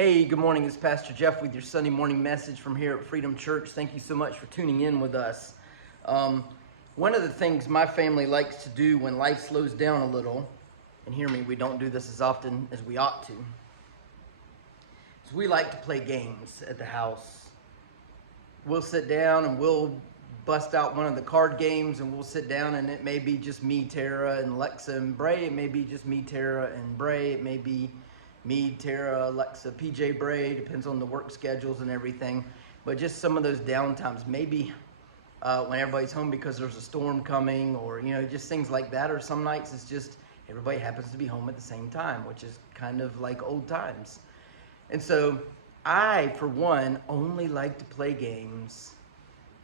Hey, good morning. It's Pastor Jeff with your Sunday morning message from here at Freedom Church. Thank you so much for tuning in with us. One of the things my family likes to do when life slows down a little, and hear me, we don't do this as often as we ought to, is we like to play games at the house. We'll sit down and we'll bust out one of the card games and we'll sit down, and it may be just me, Tara, and Lexa and Bray. It may be just me, Tara, and Bray. It may be me, Tara, Alexa, PJ, Bray, depends on the work schedules and everything. But just some of those downtimes, maybe when everybody's home because there's a storm coming, or just things like that. Or some nights it's just everybody happens to be home at the same time, which is kind of like old times. And so I, for one, only like to play games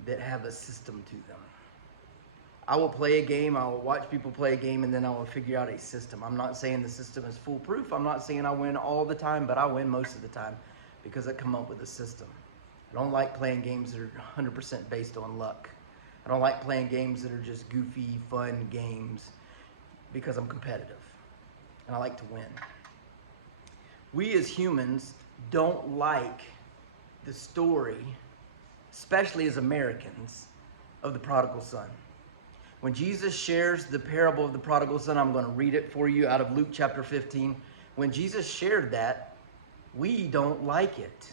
that have a system to them. I will play a game, I will watch people play a game, and then I will figure out a system. I'm not saying the system is foolproof. I'm not saying I win all the time, but I win most of the time because I come up with a system. I don't like playing games that are 100% based on luck. I don't like playing games that are just goofy, fun games because I'm competitive and I like to win. We as humans don't like the story, especially as Americans, of the prodigal son. When Jesus shares the parable of the prodigal son, I'm going to read it for you out of Luke chapter 15. When Jesus shared that, we don't like it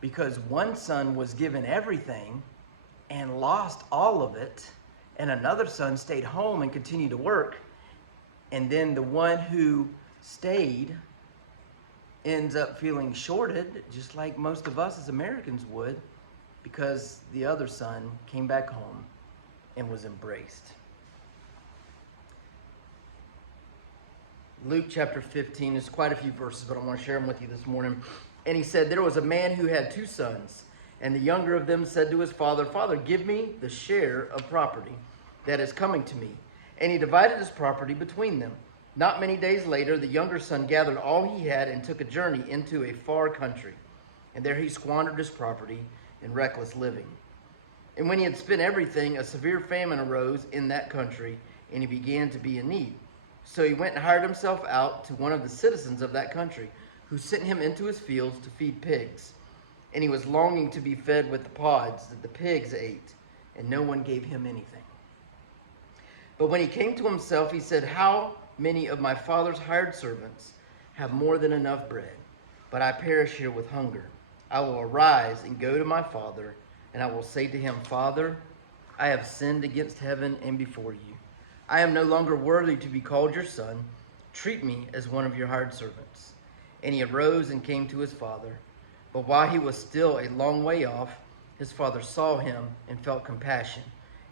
because one son was given everything and lost all of it, and another son stayed home and continued to work, and then the one who stayed ends up feeling shorted, just like most of us as Americans would, because the other son came back home and was embraced. Luke chapter 15 is quite a few verses, but I want to share them with you this morning. And he said, there was a man who had 2 sons, and the younger of them said to his father, Father, give me the share of property that is coming to me. And he divided his property between them. Not many days later, the younger son gathered all he had and took a journey into a far country. And there he squandered his property in reckless living. And when he had spent everything, a severe famine arose in that country, and he began to be in need. So he went and hired himself out to one of the citizens of that country, who sent him into his fields to feed pigs. And he was longing to be fed with the pods that the pigs ate, and no one gave him anything. But when he came to himself, he said, How many of my father's hired servants have more than enough bread, but I perish here with hunger? I will arise and go to my father, and I will say to him, Father, I have sinned against heaven and before you. I am no longer worthy to be called your son. Treat me as one of your hired servants. And he arose and came to his father. But while he was still a long way off, his father saw him and felt compassion,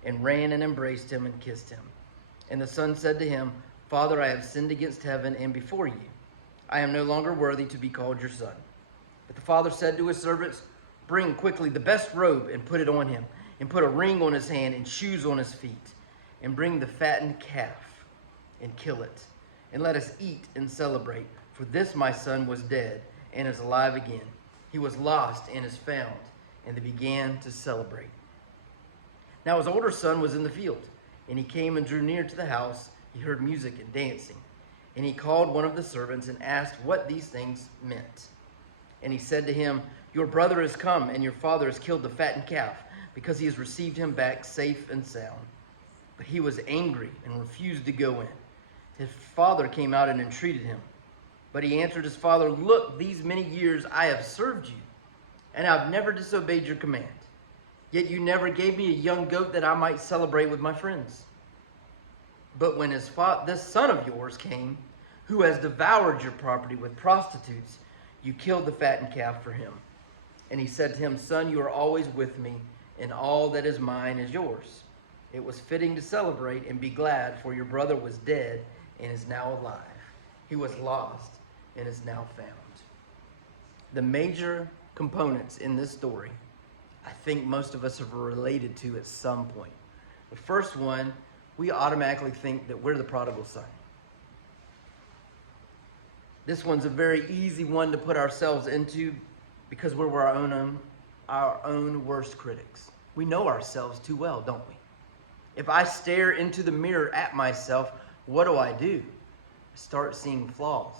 and ran and embraced him and kissed him. And the son said to him, Father, I have sinned against heaven and before you. I am no longer worthy to be called your son. But the father said to his servants, Bring quickly the best robe and put it on him, and put a ring on his hand and shoes on his feet, and bring the fattened calf and kill it. And let us eat and celebrate. For this my son was dead and is alive again. He was lost and is found. And they began to celebrate. Now his older son was in the field, and he came and drew near to the house. He heard music and dancing. And he called one of the servants and asked what these things meant. And he said to him, Your brother has come, and your father has killed the fattened calf, because he has received him back safe and sound. But he was angry and refused to go in. His father came out and entreated him. But he answered his father, Look, these many years I have served you, and I have never disobeyed your command. Yet you never gave me a young goat that I might celebrate with my friends. But when this son of yours came, who has devoured your property with prostitutes, you killed the fattened calf for him. And he said to him, Son, you are always with me, and all that is mine is yours. It was fitting to celebrate and be glad, for your brother was dead and is now alive. He was lost and is now found. The major components in this story, I think most of us have related to at some point. The first one, we automatically think that we're the prodigal son. This one's a very easy one to put ourselves into because we're our own worst critics. We know ourselves too well, don't we? If I stare into the mirror at myself, what do? I start seeing flaws.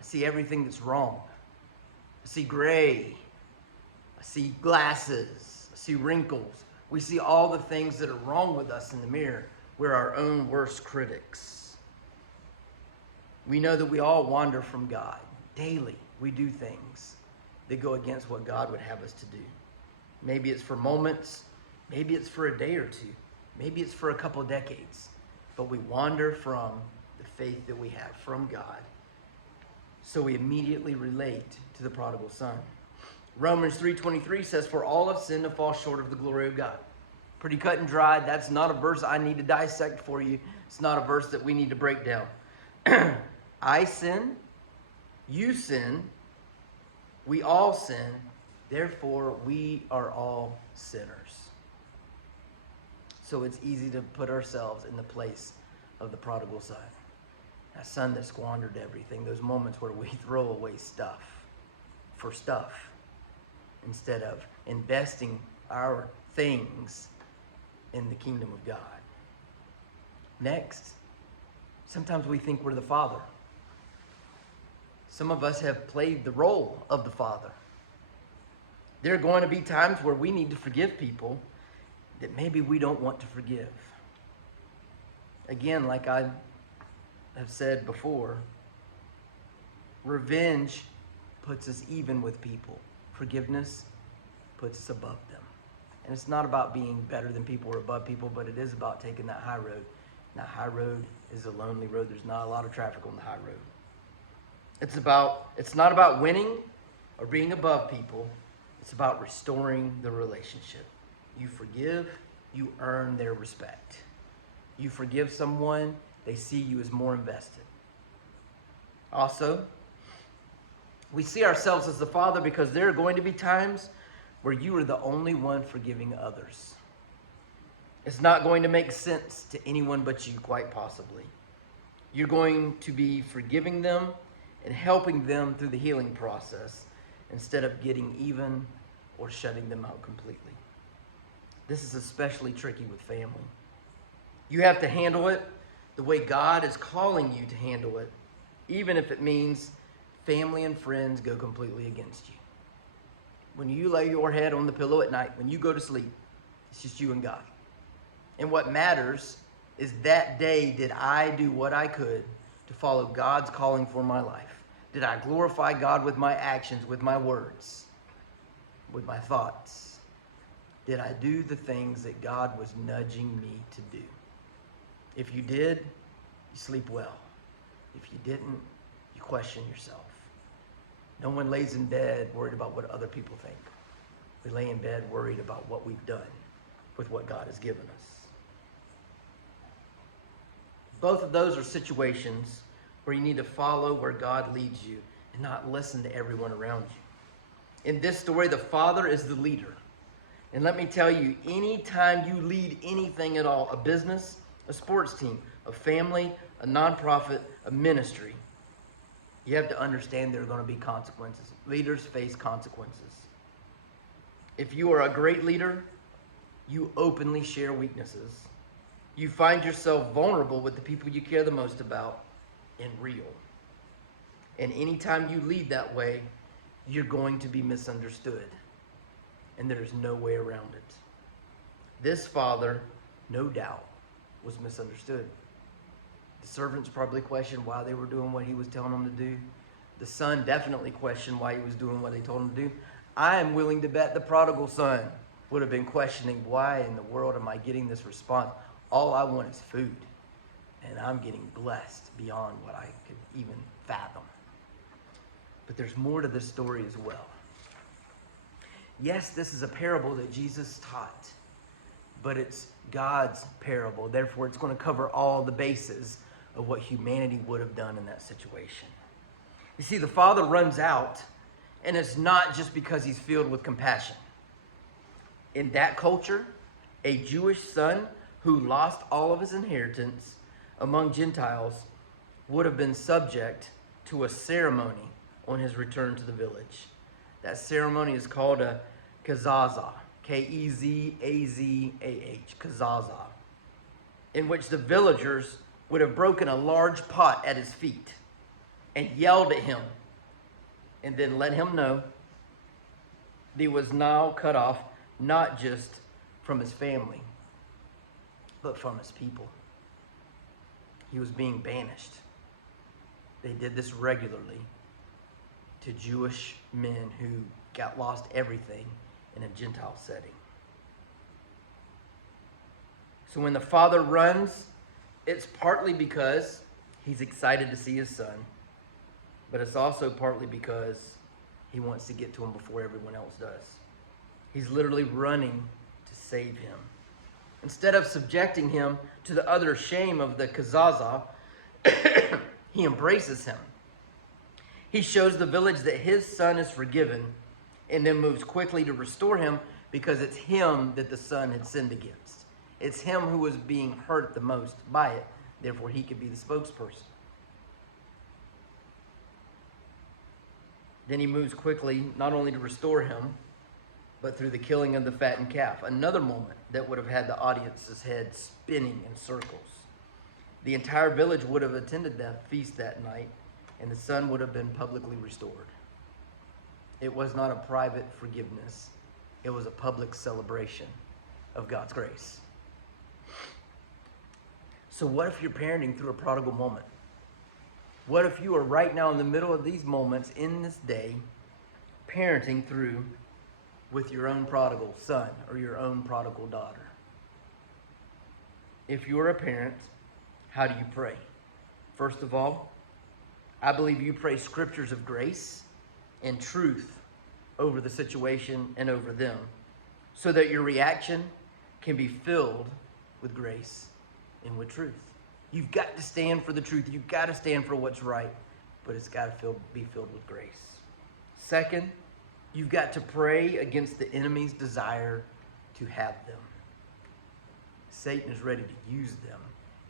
I see everything that's wrong. I see gray. I see glasses. I see wrinkles. We see all the things that are wrong with us in the mirror. We're our own worst critics. We know that we all wander from God. Daily, we do things that go against what God would have us to do. Maybe it's for moments. Maybe it's for a day or two. Maybe it's for a couple of decades. But we wander from the faith that we have from God. So we immediately relate to the prodigal son. Romans 3:23 says, for all have sinned and fall short of the glory of God. Pretty cut and dry. That's not a verse I need to dissect for you. It's not a verse that we need to break down. I sin. You sin. We all sin. Therefore, we are all sinners. So it's easy to put ourselves in the place of the prodigal son. A son that squandered everything. Those moments where we throw away stuff for stuff instead of investing our things in the kingdom of God. Next, sometimes we think we're the father. Some of us have played the role of the father. There are going to be times where we need to forgive people that maybe we don't want to forgive. Again, like I have said before, revenge puts us even with people. Forgiveness puts us above them. And it's not about being better than people or above people, but it is about taking that high road. And that high road is a lonely road. There's not a lot of traffic on the high road. It's not about winning or being above people. It's about restoring the relationship. You forgive, you earn their respect. You forgive someone, they see you as more invested. Also, we see ourselves as the father because there are going to be times where you are the only one forgiving others. It's not going to make sense to anyone but you, quite possibly. You're going to be forgiving them and helping them through the healing process instead of getting even or shutting them out completely. This is especially tricky with family. You have to handle it the way God is calling you to handle it, even if it means family and friends go completely against you. When you lay your head on the pillow at night, when you go to sleep, it's just you and God. And what matters is that day, did I do what I could to follow God's calling for my life? Did I glorify God with my actions, with my words, with my thoughts? Did I do the things that God was nudging me to do? If you did, you sleep well. If you didn't, you question yourself. No one lays in bed worried about what other people think. We lay in bed worried about what we've done with what God has given us. Both of those are situations where you need to follow where God leads you and not listen to everyone around you. In this story, the father is the leader. And let me tell you, anytime you lead anything at all, a business, a sports team, a family, a nonprofit, a ministry, you have to understand there are going to be consequences. Leaders face consequences. If you are a great leader, you openly share weaknesses. You find yourself vulnerable with the people you care the most about and real. And anytime you lead that way, you're going to be misunderstood. And there's no way around it. This father, no doubt, was misunderstood. The servants probably questioned why they were doing what he was telling them to do. The son definitely questioned why he was doing what they told him to do. I am willing to bet the prodigal son would have been questioning, why in the world am I getting this response? All I want is food. And I'm getting blessed beyond what I could even fathom. But there's more to this story as well. Yes, this is a parable that Jesus taught, but it's God's parable. Therefore, it's going to cover all the bases of what humanity would have done in that situation. You see, the father runs out, and it's not just because he's filled with compassion. In that culture, a Jewish son who lost all of his inheritance among Gentiles would have been subject to a ceremony on his return to the village. That ceremony is called a kezazah, K-E-Z-A-Z-A-H, kezazah, in which the villagers would have broken a large pot at his feet and yelled at him and then let him know he was now cut off not just from his family, but from his people. He was being banished. They did this regularly to Jewish men who lost everything in a Gentile setting. So when the father runs, it's partly because he's excited to see his son, but it's also partly because he wants to get to him before everyone else does. He's literally running to save him. Instead of subjecting him to the utter shame of the Kazaza, he embraces him. He shows the village that his son is forgiven and then moves quickly to restore him because it's him that the son had sinned against. It's him who was being hurt the most by it. Therefore, he could be the spokesperson. Then he moves quickly not only to restore him, but through the killing of the fattened calf. Another moment that would have had the audience's head spinning in circles. The entire village would have attended that feast that night, and the son would have been publicly restored. It was not a private forgiveness. It was a public celebration of God's grace. So what if you're parenting through a prodigal moment? What if you are right now in the middle of these moments in this day, parenting through with your own prodigal son or your own prodigal daughter? If you're a parent, how do you pray? First of all, I believe you pray scriptures of grace and truth over the situation and over them, so that your reaction can be filled with grace and with truth. You've got to stand for the truth. You've got to stand for what's right, but it's got to be filled with grace. Second, you've got to pray against the enemy's desire to have them. Satan is ready to use them,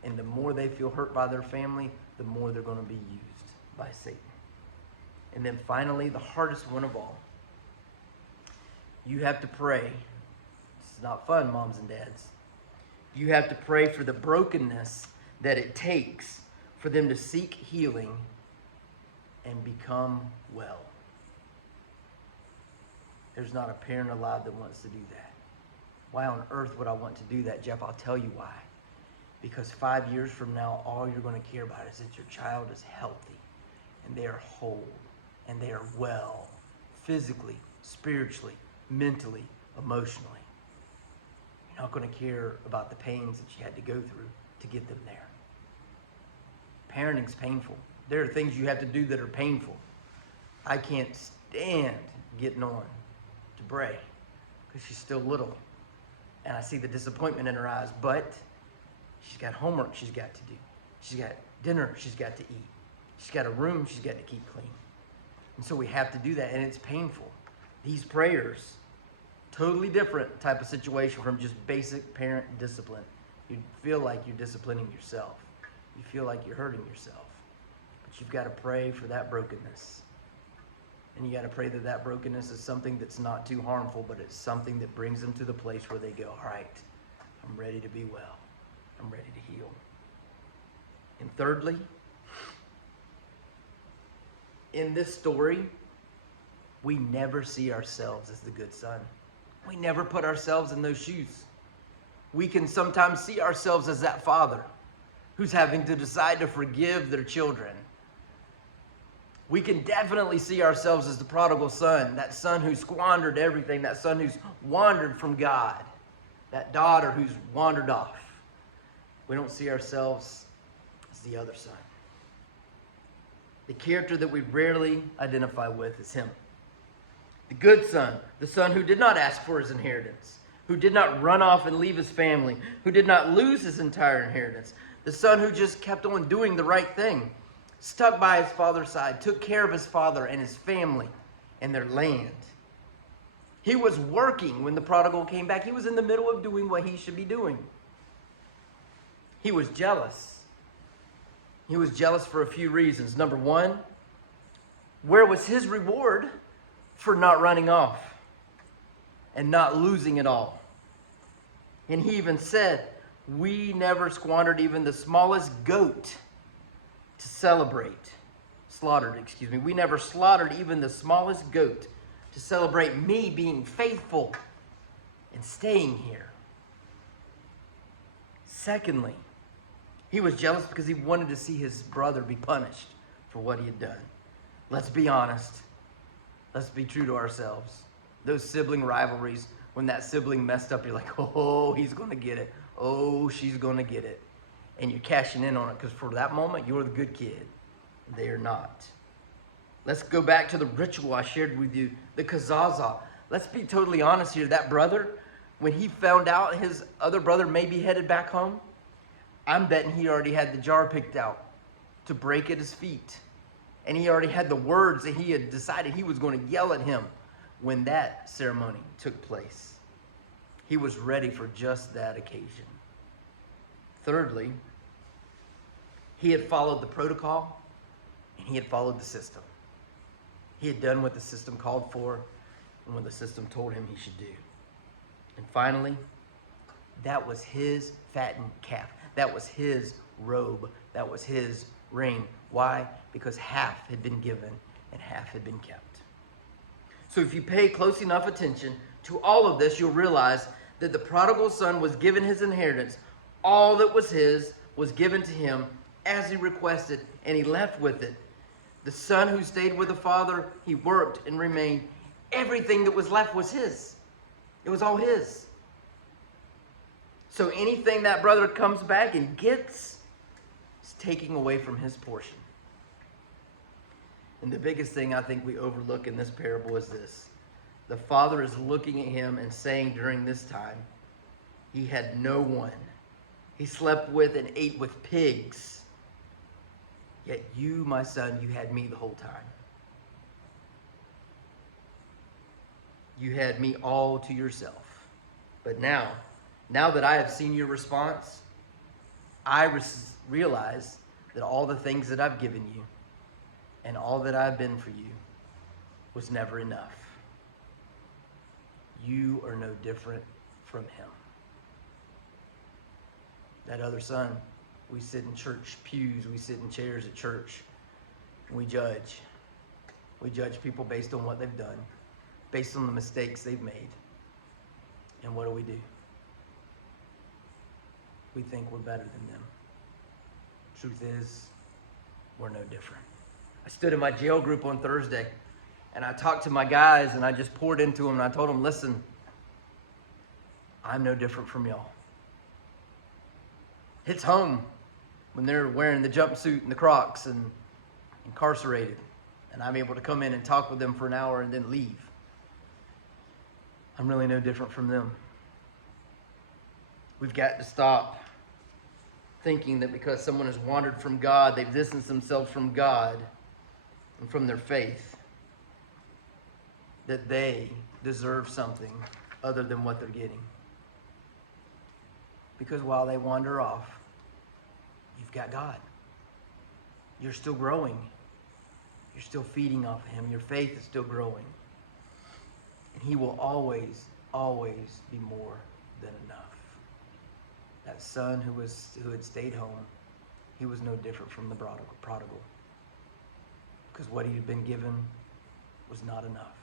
and the more they feel hurt by their family, the more they're going to be used by Satan. And then finally, the hardest one of all, you have to pray. This is not fun, moms and dads. You have to pray for the brokenness that it takes for them to seek healing and become well. There's not a parent alive that wants to do that. Why on earth would I want to do that, Jeff? I'll tell you why. Because 5 years from now, all you're going to care about is that your child is healthy and they are whole and they are well, physically, spiritually, mentally, emotionally. You're not going to care about the pains that you had to go through to get them there. Parenting's painful. There are things you have to do that are painful. I can't stand getting on to Bray because she's still little. And I see the disappointment in her eyes, but she's got homework she's got to do. She's got dinner she's got to eat. She's got a room she's got to keep clean. And so we have to do that, and it's painful. These prayers, totally different type of situation from just basic parent discipline. You feel like you're disciplining yourself. You feel like you're hurting yourself. But you've got to pray for that brokenness. And you got to pray that that brokenness is something that's not too harmful, but it's something that brings them to the place where they go, all right, I'm ready to be well. I'm ready to heal. And thirdly, in this story, we never see ourselves as the good son. We never put ourselves in those shoes. We can sometimes see ourselves as that father who's having to decide to forgive their children. We can definitely see ourselves as the prodigal son, that son who squandered everything, that son who's wandered from God, that daughter who's wandered off. We don't see ourselves as the other son. The character that we rarely identify with is him. The good son, the son who did not ask for his inheritance, who did not run off and leave his family, who did not lose his entire inheritance. The son who just kept on doing the right thing, stuck by his father's side, took care of his father and his family and their land. He was working when the prodigal came back. He was in the middle of doing what he should be doing. He was jealous. He was jealous for a few reasons. Number one, where was his reward for not running off and not losing it all? And he even said, we never squandered even the smallest goat to slaughtered. We never slaughtered even the smallest goat to celebrate me being faithful and staying here. Secondly, he was jealous because he wanted to see his brother be punished for what he had done. Let's be honest. Let's be true to ourselves. Those sibling rivalries, when that sibling messed up, you're like, oh, he's going to get it. Oh, she's going to get it. And you're cashing in on it because for that moment, you're the good kid. They are not. Let's go back to the ritual I shared with you, the kazazah. Let's be totally honest here. That brother, when he found out his other brother may be headed back home, I'm betting he already had the jar picked out to break at his feet. And he already had the words that he had decided he was going to yell at him when that ceremony took place. He was ready for just that occasion. Thirdly, he had followed the protocol and he had followed the system. He had done what the system called for and what the system told him he should do. And finally, that was his fattened calf. That was his robe. That was his ring. Why? Because half had been given and half had been kept. So if you pay close enough attention to all of this, you'll realize that the prodigal son was given his inheritance. All that was his was given to him as he requested, and he left with it. The son who stayed with the father, he worked and remained. Everything that was left was his. It was all his. So anything that brother comes back and gets is taking away from his portion. And the biggest thing I think we overlook in this parable is this. The father is looking at him and saying during this time, he had no one. He slept with and ate with pigs. Yet you, my son, you had me the whole time. You had me all to yourself. But now that I have seen your response, I realize that all the things that I've given you and all that I've been for you was never enough. You are no different from him. That other son, we sit in church pews, we sit in chairs at church, and we judge. We judge people based on what they've done, based on the mistakes they've made. And what do? We think we're better than them. Truth is, we're no different. I stood in my jail group on Thursday, and I talked to my guys, and I just poured into them, and I told them, listen, I'm no different from y'all. It's home when they're wearing the jumpsuit and the Crocs and incarcerated, and I'm able to come in and talk with them for an hour and then leave. I'm really no different from them. We've got to stop thinking that because someone has wandered from God, they've distanced themselves from God and from their faith, that they deserve something other than what they're getting. Because while they wander off, you've got God. You're still growing. You're still feeding off of him. Your faith is still growing. And he will always, always be more than enough. That son who had stayed home, he was no different from the prodigal. Because what he had been given was not enough.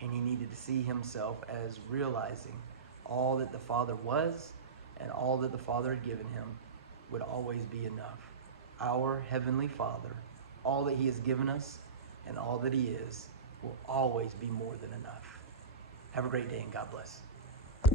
And he needed to see himself as realizing all that the Father was and all that the Father had given him would always be enough. Our Heavenly Father, all that he has given us and all that he is, will always be more than enough. Have a great day and God bless.